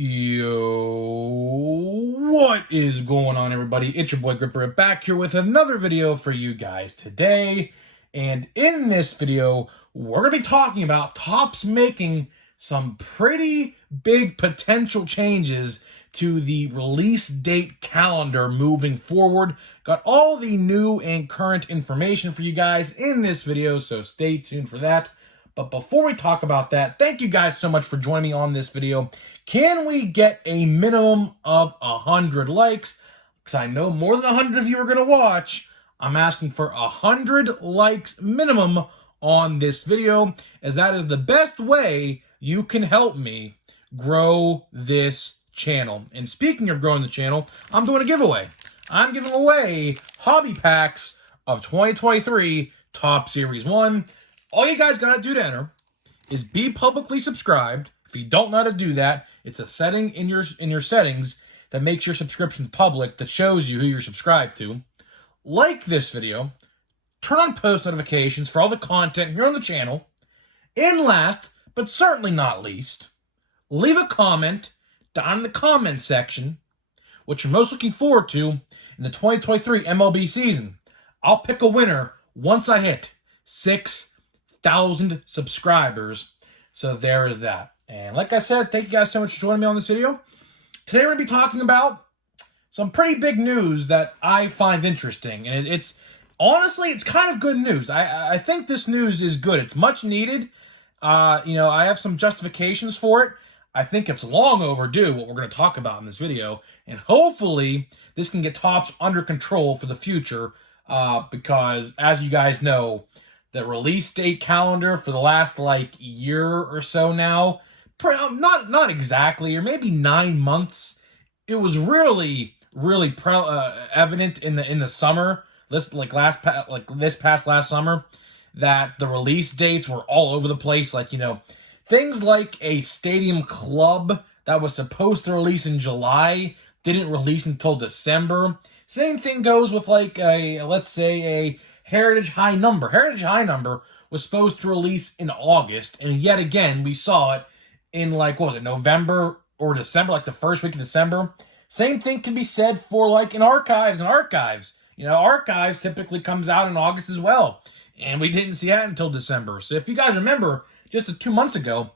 Yo, what is going on, everybody? It's your boy Gripper back here with another video for you guys today. And in this video, we're going to be talking about Topps making some pretty big potential changes to the release date calendar moving forward. Got all the new and current information for you guys in this video, so stay tuned for that. But before we talk about that, thank you guys so much for joining me on this video. Can we get a minimum of 100 likes? Because I know more than 100 of you are going to watch. I'm asking for 100 likes minimum on this video, as that is the best way you can help me grow this channel. And speaking of growing the channel, I'm doing a giveaway. I'm giving away hobby packs of 2023 Topps Series 1. All you guys gotta do to enter is be publicly subscribed. If you don't know how to do that, it's a setting in your settings that makes your subscriptions public, that shows you who you're subscribed to. Like this video, turn on post notifications for all the content here on the channel, and last, but certainly not least, leave a comment down in the comment section what you're most looking forward to in the 2023 MLB season. I'll pick a winner once I hit 6,000 subscribers. So there is that. And like I said, thank you guys so much for joining me on this video. Today we're going to be talking about some pretty big news that I find interesting. And it's honestly, it's kind of good news. I think this news is good. It's much needed. I have some justifications for it. I think it's long overdue, what we're going to talk about in this video. And hopefully this can get Topps under control for the future. Because as you guys know, the release date calendar for the last year or so now, not exactly, or maybe 9 months, it was really evident in the summer, this past last summer, that the release dates were all over the place. Things like a Stadium Club that was supposed to release in July didn't release until December. Same thing goes with let's say a Heritage High Number. Heritage High Number was supposed to release in August, and yet again, we saw it in November or December, the first week of December. Same thing can be said for an Archives and Archives. Archives typically comes out in August as well, and we didn't see that until December. So if you guys remember, just 2 months ago,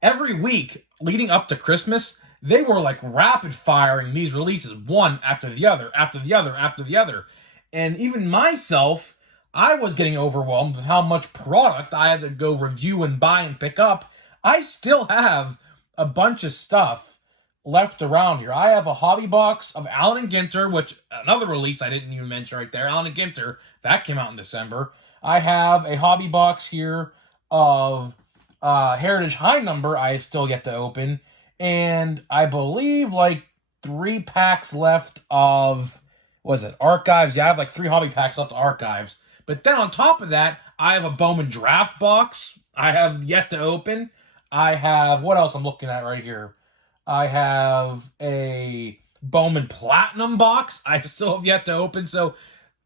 every week leading up to Christmas, they were rapid firing these releases, one after the other, after the other, after the other. And even myself, I was getting overwhelmed with how much product I had to go review and buy and pick up. I still have a bunch of stuff left around here. I have a hobby box of Allen and Ginter, which another release I didn't even mention right there. Allen and Ginter, that came out in December. I have a hobby box here of Heritage High Number I still get to open. And I believe 3 packs left of, Archives? Yeah, I have 3 hobby packs left of Archives. But then on top of that, I have a Bowman Draft box I have yet to open. I have, what else I'm looking at right here? I have a Bowman Platinum box I still have yet to open. So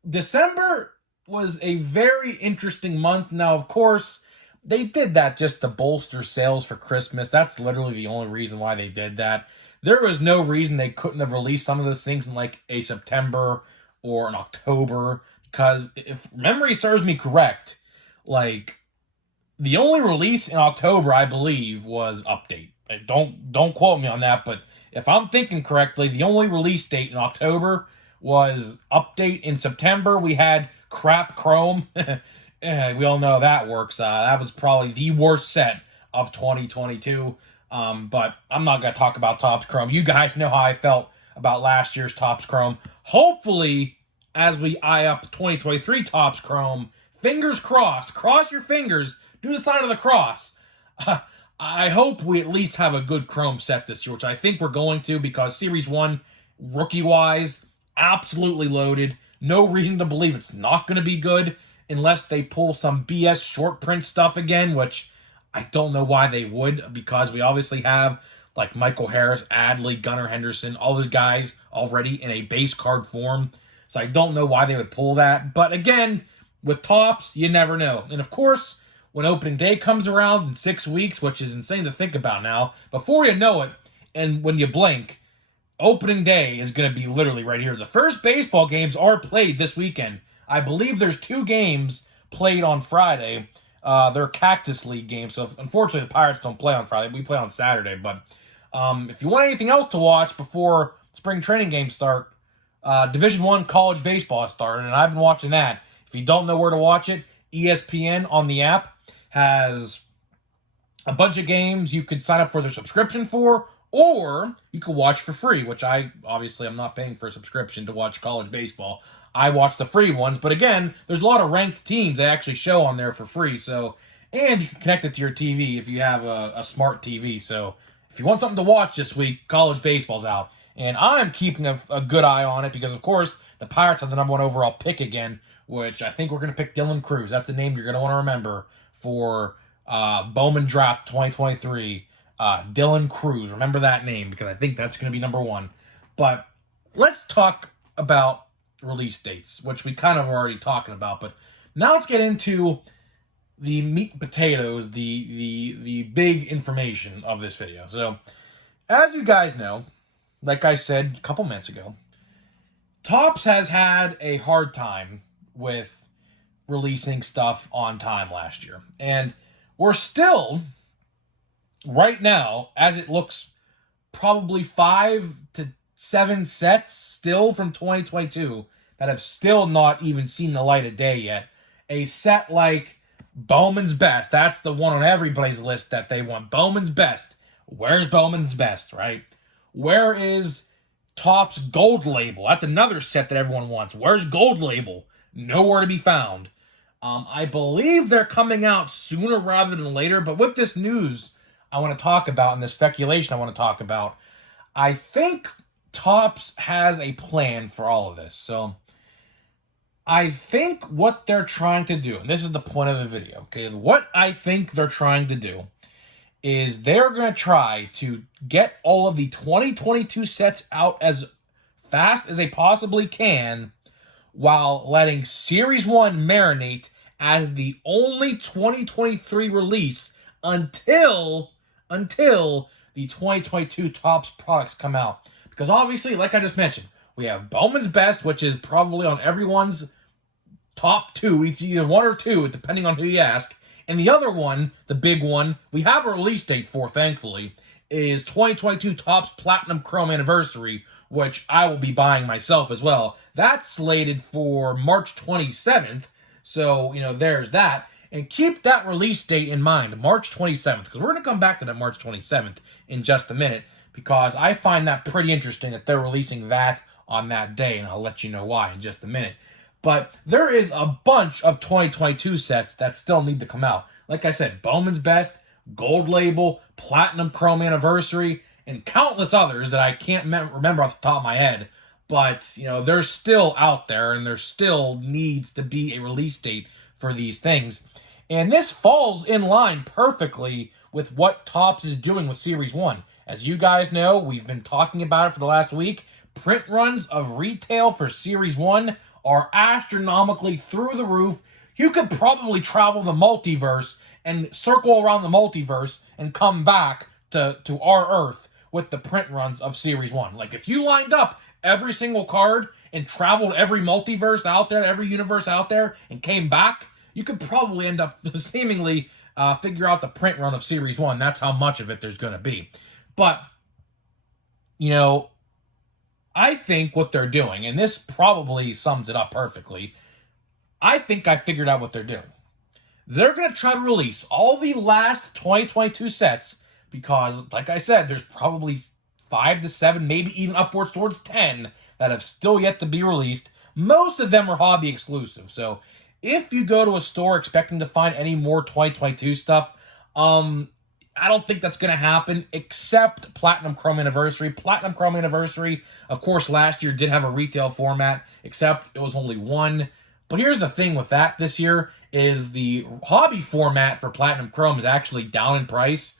December was a very interesting month. Now, of course, they did that just to bolster sales for Christmas. That's literally the only reason why they did that. There was no reason they couldn't have released some of those things in a September or an October, because if memory serves me correct, the only release in October, I believe, was Update. Don't quote me on that, but if I'm thinking correctly, the only release date in October was Update. In September, we had Crap Chrome. We all know how that works. That was probably the worst set of 2022. But I'm not going to talk about Topps Chrome. You guys know how I felt about last year's Topps Chrome. Hopefully, as we eye up 2023 Topps Chrome, fingers crossed, cross your fingers, do the sign of the cross. I hope we at least have a good Chrome set this year, which I think we're going to, because Series 1, rookie-wise, absolutely loaded. No reason to believe it's not going to be good unless they pull some BS short print stuff again, which I don't know why they would, because we obviously have Michael Harris, Adley, Gunnar Henderson, all those guys already in a base card form. So I don't know why they would pull that. But again, with Topps, you never know. And of course, when opening day comes around in 6 weeks, which is insane to think about now, before you know it, and when you blink, opening day is going to be literally right here. The first baseball games are played this weekend. I believe there's 2 games played on Friday. They're Cactus League games, so unfortunately the Pirates don't play on Friday. We play on Saturday, but if you want anything else to watch before spring training games start, Division I college baseball has started, and I've been watching that. If you don't know where to watch it, ESPN on the app has a bunch of games you could sign up for their subscription for, or you could watch for free, which I'm not paying for a subscription to watch college baseball. I watch the free ones, but again, there's a lot of ranked teams they actually show on there for free, and you can connect it to your TV if you have a smart TV, so if you want something to watch this week, college baseball's out. And I'm keeping a good eye on it because, of course, the Pirates have the number 1 overall pick again, which I think we're going to pick Dylan Crews. That's a name you're going to want to remember for Bowman Draft 2023. Dylan Crews. Remember that name because I think that's going to be number 1. But let's talk about release dates, which we kind of are already talking about. But now let's get into the meat and potatoes, the big information of this video. So, as you guys know, like I said a couple minutes ago, Topps has had a hard time with releasing stuff on time last year. And we're still, right now, as it looks, probably 5 to 7 sets still from 2022 that have still not even seen the light of day yet. A set like Bowman's Best, that's the one on everybody's list that they want. Bowman's Best. Where's Bowman's Best, right? Where is Topps Gold Label? That's another set that everyone wants. Where's Gold Label? Nowhere to be found. I believe they're coming out sooner rather than later, but with this news I want to talk about and the speculation I want to talk about, I think Topps has a plan for all of this. So I think what they're trying to do, and this is the point of the video, okay? What I think they're trying to do is they're going to try to get all of the 2022 sets out as fast as they possibly can while letting Series 1 marinate as the only 2023 release until the 2022 Topps products come out. Because obviously, like I just mentioned, we have Bowman's Best, which is probably on everyone's top 2. It's either 1 or 2, depending on who you ask. And the other one, the big one, we have a release date for, thankfully, is 2022 Topps Platinum Chrome Anniversary, which I will be buying myself as well. That's slated for March 27th, so, there's that. And keep that release date in mind, March 27th, because we're going to come back to that March 27th in just a minute, because I find that pretty interesting that they're releasing that on that day, and I'll let you know why in just a minute. But there is a bunch of 2022 sets that still need to come out. Like I said, Bowman's Best, Gold Label, Platinum Chrome Anniversary, and countless others that I can't remember off the top of my head. But, they're still out there, and there still needs to be a release date for these things. And this falls in line perfectly with what Topps is doing with Series 1. As you guys know, we've been talking about it for the last week. Print runs of retail for Series 1 are astronomically through the roof. You could probably travel the multiverse and circle around the multiverse and come back to our Earth with the print runs of Series 1. Like, if you lined up every single card and traveled every multiverse out there, every universe out there, and came back, you could probably end up seemingly figure out the print run of Series 1. That's how much of it there's going to be. But, I think what they're doing, and this probably sums it up perfectly, I think I figured out what they're doing. They're going to try to release all the last 2022 sets because, like I said, there's probably 5 to 7, maybe even upwards towards 10 that have still yet to be released. Most of them are hobby exclusive. So if you go to a store expecting to find any more 2022 stuff, I don't think that's going to happen, except Platinum Chrome Anniversary. Platinum Chrome Anniversary, of course, last year did have a retail format, except it was only 1. But here's the thing with that this year, is the hobby format for Platinum Chrome is actually down in price.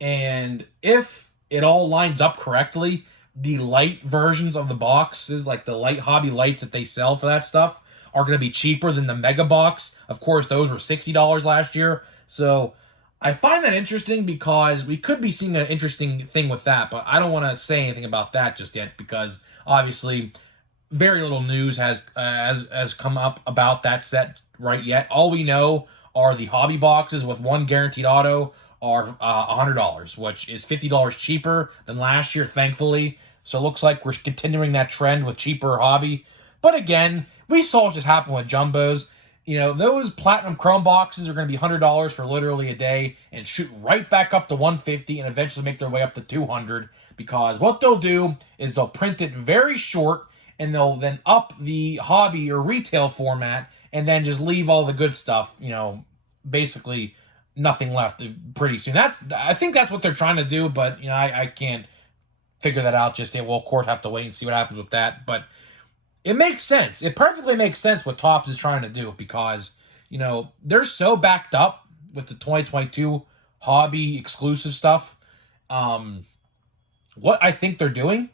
And if it all lines up correctly, the light versions of the boxes, like the light hobby lights that they sell for that stuff, are going to be cheaper than the Mega Box. Of course, those were $60 last year. So I find that interesting because we could be seeing an interesting thing with that, but I don't want to say anything about that just yet because obviously very little news has come up about that set right yet. All we know are the hobby boxes with one guaranteed auto are $100, which is $50 cheaper than last year, thankfully. So it looks like we're continuing that trend with cheaper hobby. But again, we saw what just happened with jumbos. You know, those platinum chrome boxes are going to be $100 for literally a day and shoot right back up to $150 and eventually make their way up to $200 because what they'll do is they'll print it very short and they'll then up the hobby or retail format and then just leave all the good stuff, you know, basically nothing left pretty soon. I think that's what they're trying to do, but, you know, I can't figure that out just yet. We'll, of course, have to wait and see what happens with that, but it makes sense. It perfectly makes sense what Topps is trying to do because, you know, they're so backed up with the 2022 hobby exclusive stuff. What I think they're doing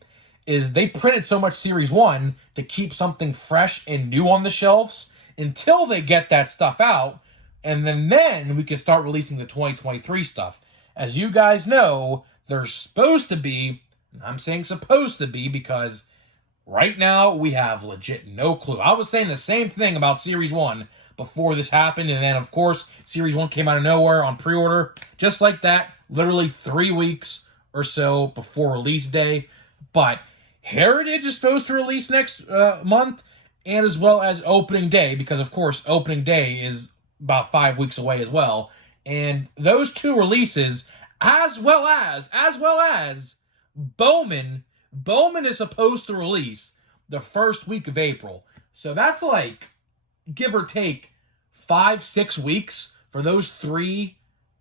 is they printed so much Series 1 to keep something fresh and new on the shelves until they get that stuff out, and then we can start releasing the 2023 stuff. As you guys know, they're supposed to be, and I'm saying supposed to be because right now we have legit no clue. I was saying the same thing about Series 1 before this happened, and then, of course, Series 1 came out of nowhere on pre-order, just like that, literally 3 weeks or so before release day. But Heritage is supposed to release next month, and as well as opening day, because of course opening day is about 5 weeks away as well. And those two releases, as well as Bowman is supposed to release the first week of April. So that's like, give or take, 5-6 weeks for those 3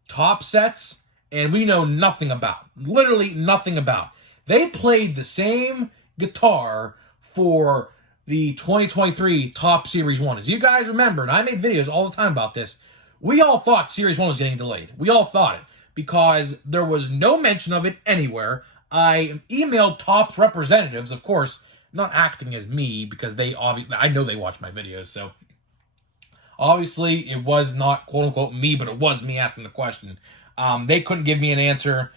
top sets, and we know nothing about. Literally nothing about. They played the same guitar for the 2023 Top Series 1. As you guys remember, and I made videos all the time about this, we all thought Series 1 was getting delayed. We all thought it because there was no mention of it anywhere. I emailed Topps representatives, of course, not acting as me because I know they watch my videos, so obviously it was not quote-unquote me, but it was me asking the question. They couldn't give me an answer.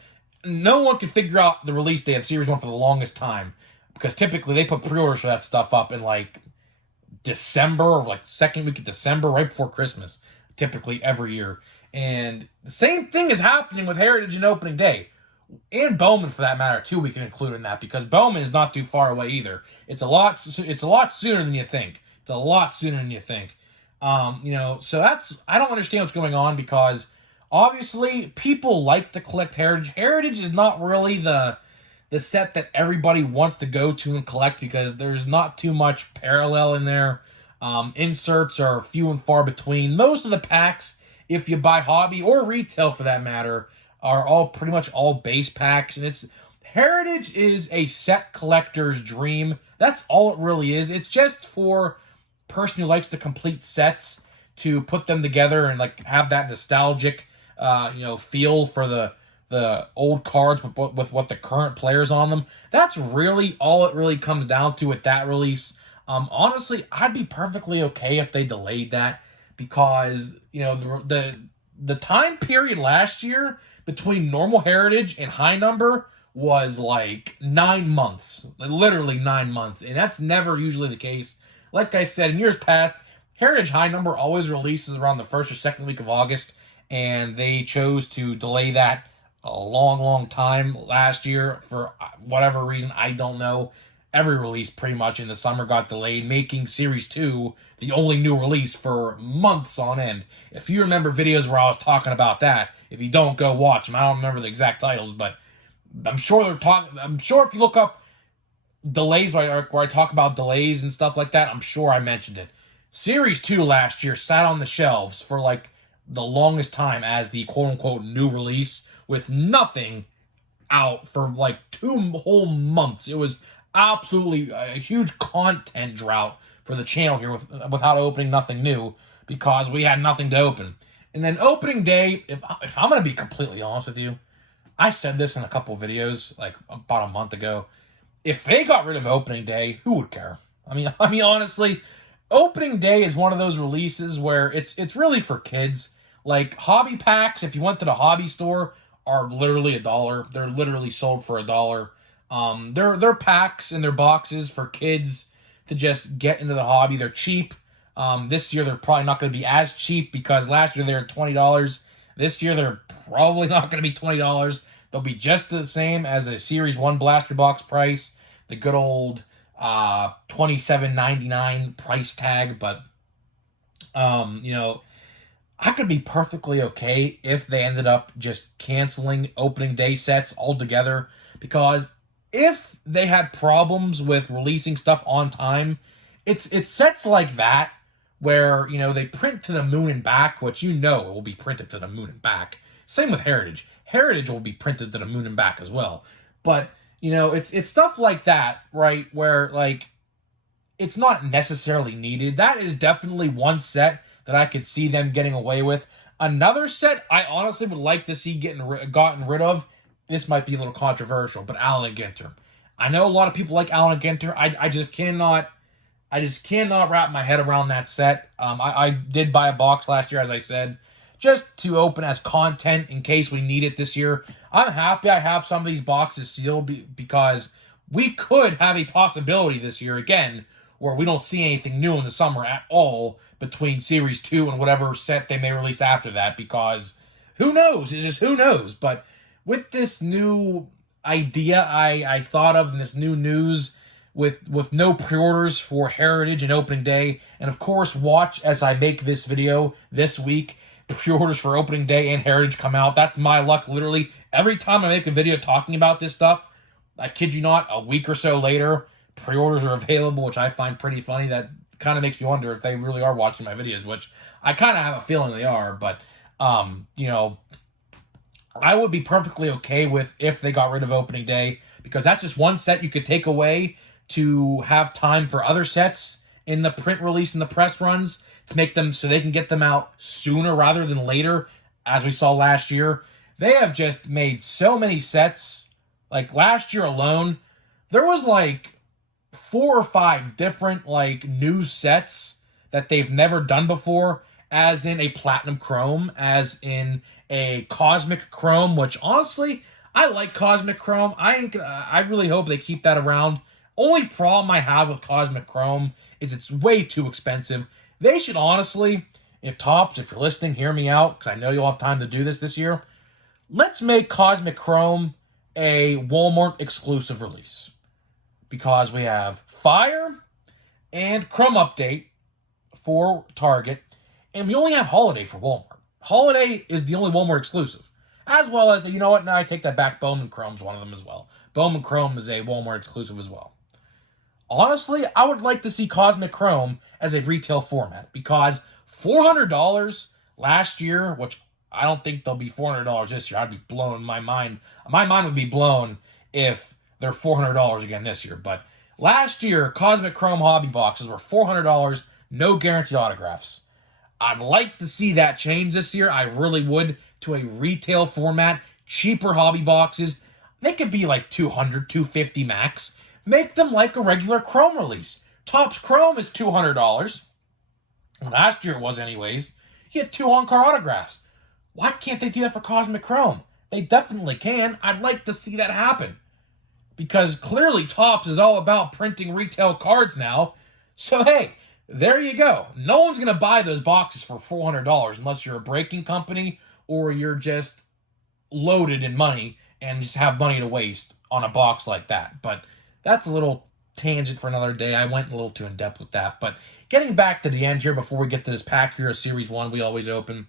No one could figure out the release date of Series 1 for the longest time because typically they put pre-orders for that stuff up in like December or like second week of December, right before Christmas, typically every year. And the same thing is happening with Heritage and opening day. And Bowman, for that matter, too, we can include in that because Bowman is not too far away either. It's a lot sooner than you think. It's a lot sooner than you think. You know, so I don't understand what's going on because obviously people like to collect Heritage. Heritage is not really the set that everybody wants to go to and collect because there's not too much parallel in there. Inserts are few and far between. Most of the packs, if you buy hobby or retail for that matter, are all pretty much all base packs, and Heritage is a set collector's dream. That's all it really is. It's just for a person who likes to complete sets to put them together and like have that nostalgic feel for the old cards with what the current players on them. That's really all it really comes down to with that release. Honestly, I'd be perfectly okay if they delayed that because, you know, the time period last year between normal Heritage and high number was like 9 months, literally 9 months, and that's never usually the case. Like I said, in years past, Heritage high number always releases around the first or second week of August, and they chose to delay that a long time last year for whatever reason, I don't know. Every release pretty much in the summer got delayed, making Series 2 the only new release for months on end. If you remember videos where I was talking about that, if you don't, go watch them. I don't remember the exact titles, but I'm sure if you look up delays where I talk about delays and stuff like that, I'm sure I mentioned it. Series 2 last year sat on the shelves for like the longest time as the quote-unquote new release with nothing out for like 2 whole months. It was absolutely a huge content drought for the channel here without opening nothing new because we had nothing to open. And then opening day, if I'm going to be completely honest with you, I said this in a couple videos like about a month ago. If they got rid of opening day, who would care? I mean honestly, opening day is one of those releases where it's really for kids. Like, hobby packs, if you went to the hobby store, are literally $1. They're literally sold for $1. They're packs and they're boxes for kids to just get into the hobby. They're cheap. This year they're probably not going to be as cheap because last year they were $20. This year they're probably not going to be $20. They'll be just the same as a Series 1 blaster box price, the good old $27.99 price tag. But you know, I could be perfectly okay if they ended up just canceling opening day sets altogether, because if they had problems with releasing stuff on time, it's sets like that where, you know, they print to the moon and back, which you know it will be printed to the moon and back. Same with Heritage. Heritage will be printed to the moon and back as well. But, you know, it's stuff like that, right, where, like, it's not necessarily needed. That is definitely one set that I could see them getting away with. Another set I honestly would like to see gotten rid of. This might be a little controversial, but Allen and Ginter. I know a lot of people like Allen and Ginter. I just cannot wrap my head around that set. I did buy a box last year, as I said, just to open as content in case we need it this year. I'm happy I have some of these boxes sealed because we could have a possibility this year again where we don't see anything new in the summer at all between Series 2 and whatever set they may release after that, because who knows? It's just who knows. But with this new idea I thought of and this new news with no pre-orders for Heritage and opening day, and of course watch as I make this video this week, pre-orders for opening day and Heritage come out. That's my luck, literally. Every time I make a video talking about this stuff, I kid you not, a week or so later, pre-orders are available, which I find pretty funny. That kind of makes me wonder if they really are watching my videos, which I kind of have a feeling they are. But, you know, I would be perfectly okay with if they got rid of opening day, because that's just one set you could take away to have time for other sets in the print release and the press runs to make them so they can get them out sooner rather than later, as we saw last year. They have just made so many sets. Like last year alone, there was like 4 or 5 different like new sets that they've never done before, as in a Platinum Chrome, as in a Cosmic Chrome, which honestly, I like Cosmic Chrome. I really hope they keep that around. Only problem I have with Cosmic Chrome is it's way too expensive. They should honestly, if Topps, if you're listening, hear me out, because I know you'll have time to do this year. Let's make Cosmic Chrome a Walmart exclusive release, because we have Fire and Chrome Update for Target, and we only have Holiday for Walmart. Holiday is the only Walmart exclusive, as well as, you know what, now I take that back, Bowman Chrome's one of them as well. Bowman Chrome is a Walmart exclusive as well. Honestly, I would like to see Cosmic Chrome as a retail format, because $400 last year, which I don't think they'll be $400 this year. I'd be blown. My mind would be blown if they're $400 again this year. But last year, Cosmic Chrome hobby boxes were $400, no guaranteed autographs. I'd like to see that change this year. I really would, to a retail format, cheaper hobby boxes. They could be like $200, $250 max. Make them like a regular Chrome release. Topps Chrome is $200. Last year it was anyways. You get 2 on-card autographs. Why can't they do that for Cosmic Chrome? They definitely can. I'd like to see that happen, because clearly Topps is all about printing retail cards now. So hey, there you go. No one's going to buy those boxes for $400 unless you're a breaking company or you're just loaded in money and just have money to waste on a box like that. But that's a little tangent for another day. I went a little too in-depth with that. But getting back to the end here before we get to this Pack Hero Series 1 we always open,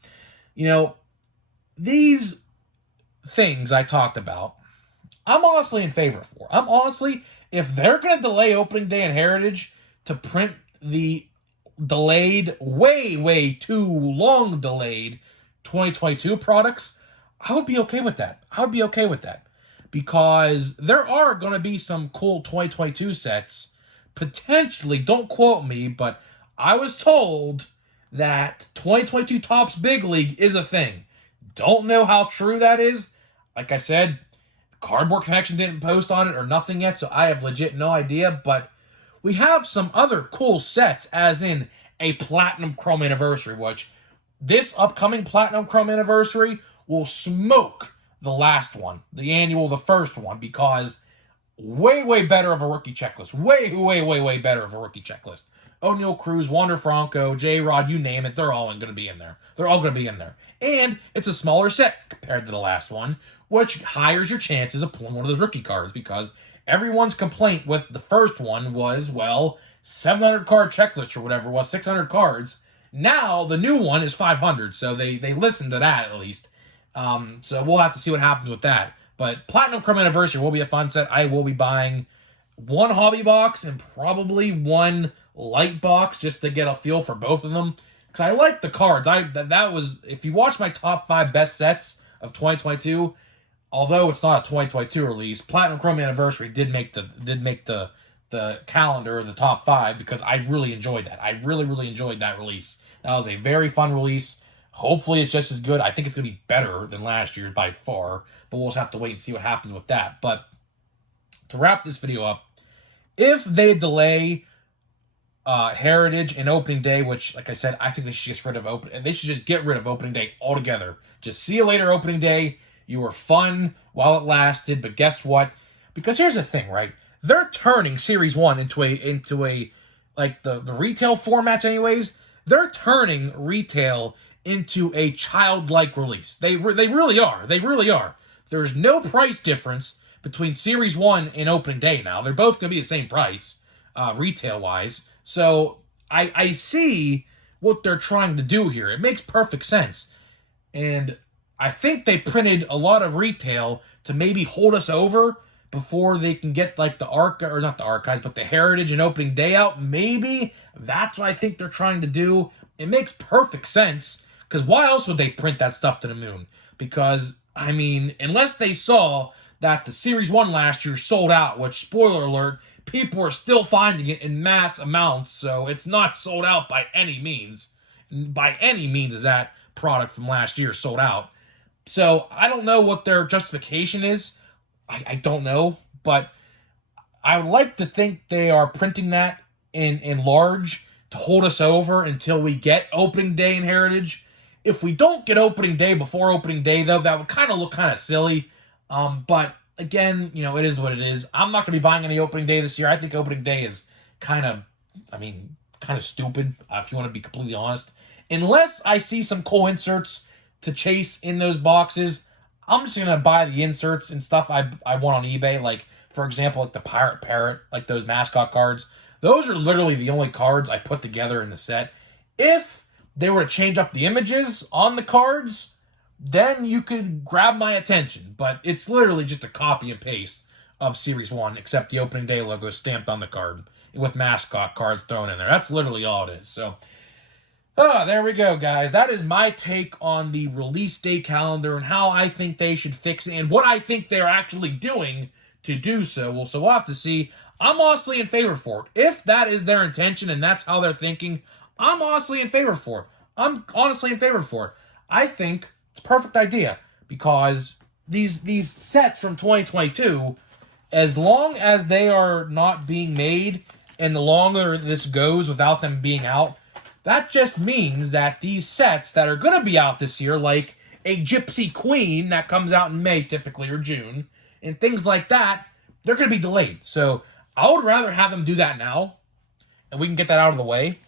you know, these things I talked about, I'm honestly in favor for. I'm honestly, if they're going to delay opening day and Heritage to print the delayed, way too long delayed 2022 products, I would be okay with that. I would be okay with that, because there are going to be some cool 2022 sets, potentially, don't quote me, but I was told that 2022 Topps Big League is a thing. Don't know how true that is. Like I said, Cardboard Connection didn't post on it or nothing yet, so I have legit no idea, but we have some other cool sets, as in a Platinum Chrome Anniversary, which this upcoming Platinum Chrome anniversary will smoke the last one, the first one, because way, way better of a rookie checklist. Way, way, way, way better of a rookie checklist. O'Neal Cruz, Wander Franco, J-Rod, you name it, they're all going to be in there. They're all going to be in there. And it's a smaller set compared to the last one, which higher your chances of pulling one of those rookie cards, because everyone's complaint with the first one was, well, 700 card checklist or whatever it was, 600 cards. Now the new one is 500, so they listened to that at least. So we'll have to see what happens with that. But Platinum Chrome Anniversary will be a fun set. I will be buying one hobby box and probably one light box just to get a feel for both of them. Because I like the cards. That was, if you watch my top 5 best sets of 2022, although it's not a 2022 release, Platinum Chrome Anniversary did make the calendar, the top 5, because I really enjoyed that. I really, really enjoyed that release. That was a very fun release. Hopefully it's just as good. I think it's going to be better than last year's by far, but we'll just have to wait and see what happens with that. But to wrap this video up, if they delay Heritage and Opening Day, which, like I said, I think they should just get rid of Opening Day altogether. Just see you later, Opening Day. You were fun while it lasted, but guess what? Because here's the thing, right? They're turning Series 1 into a like the retail formats anyways, they're turning retail into a childlike release. They really are. They really are. There's no price difference between Series 1 and Opening Day now. They're both going to be the same price, retail-wise. So I see what they're trying to do here. It makes perfect sense. And I think they printed a lot of retail to maybe hold us over before they can get like the not the archives, but the Heritage and Opening Day out. Maybe that's what I think they're trying to do. It makes perfect sense, because why else would they print that stuff to the moon? Because, I mean, unless they saw that the Series 1 last year sold out, which, spoiler alert, people are still finding it in mass amounts, so it's not sold out by any means. By any means is that product from last year sold out. So I don't know what their justification is. I don't know, but I would like to think they are printing that in large to hold us over until we get Opening Day and Heritage. If we don't get Opening Day before Opening Day, though, that would kind of look kind of silly. But again, you know, it is what it is. I'm not going to be buying any Opening Day this year. I think Opening Day is kind of stupid, if you want to be completely honest. Unless I see some cool inserts to chase in those boxes, I'm just going to buy the inserts and stuff I want on eBay. Like, for example, like the Pirate Parrot, like those mascot cards. Those are literally the only cards I put together in the set. If they were to change up the images on the cards, then you could grab my attention. But it's literally just a copy and paste of Series 1, except the Opening Day logo stamped on the card with mascot cards thrown in there. That's literally all it is. So, there we go, guys. That is my take on the release day calendar and how I think they should fix it and what I think they're actually doing to do so. Well, so we'll have to see. I'm honestly in favor for it. If that is their intention and that's how they're thinking, I'm honestly in favor for it. I'm honestly in favor for it. I think it's a perfect idea because these sets from 2022, as long as they are not being made and the longer this goes without them being out, that just means that these sets that are going to be out this year, like a Gypsy Queen that comes out in May typically or June, and things like that, they're going to be delayed. So I would rather have them do that now, and we can get that out of the way,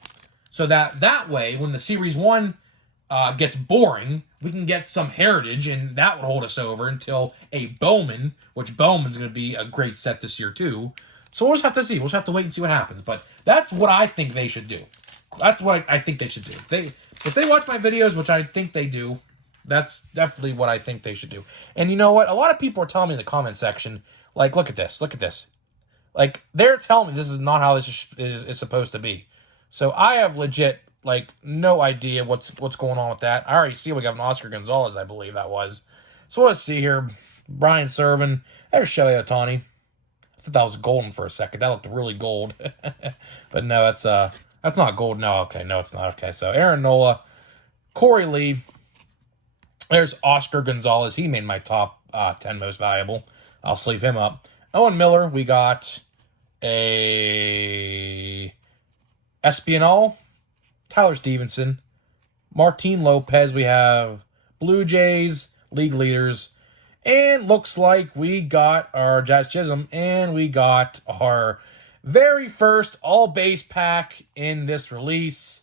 so that way, when the Series 1 gets boring, we can get some Heritage, and that would hold us over until a Bowman, which Bowman's going to be a great set this year too. So we'll just have to see. We'll just have to wait and see what happens. But that's what I think they should do. That's what I think they should do. If they watch my videos, which I think they do, that's definitely what I think they should do. And you know what? A lot of people are telling me in the comment section, like, look at this. Like, they're telling me this is not how this is supposed to be. So I have legit, like, no idea what's going on with that. I already see we got an Oscar Gonzalez, I believe that was. So let's see here. Brian Serven. There's Shohei Ohtani. I thought that was golden for a second. That looked really gold. But no, that's not gold. No, okay. No, it's not. Okay, so Aaron Nola. Corey Lee. There's Oscar Gonzalez. He made my top 10 most valuable. I'll sleeve him up. Owen Miller. We got a Espinal. Tyler Stevenson. Martin Lopez. We have Blue Jays, league leaders. And looks like we got our Jazz Chisholm, and we got our very first all-base pack in this release.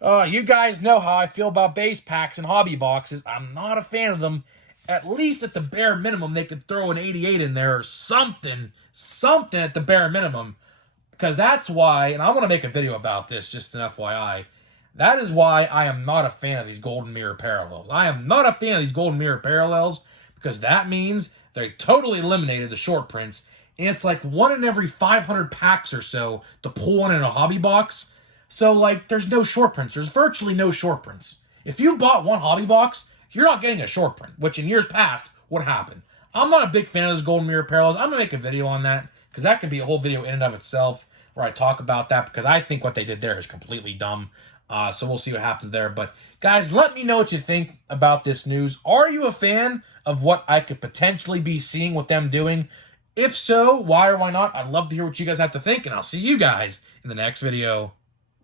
You guys know how I feel about base packs and hobby boxes. I'm not a fan of them. At least at the bare minimum, they could throw an 88 in there or something at the bare minimum. Because that's why, and I want to make a video about this, just an FYI. That is why I am not a fan of these Golden Mirror parallels. I am not a fan of these Golden Mirror parallels because that means they totally eliminated the short prints. And it's like 1 in every 500 packs or so to pull one in a hobby box. So, like, there's no short prints. There's virtually no short prints. If you bought one hobby box, you're not getting a short print, which in years past would happen. I'm not a big fan of those Golden Mirror parallels. I'm going to make a video on that because that could be a whole video in and of itself where I talk about that because I think what they did there is completely dumb. So we'll see what happens there. But, guys, let me know what you think about this news. Are you a fan of what I could potentially be seeing with them doing? If so, why or why not? I'd love to hear what you guys have to think, and I'll see you guys in the next video.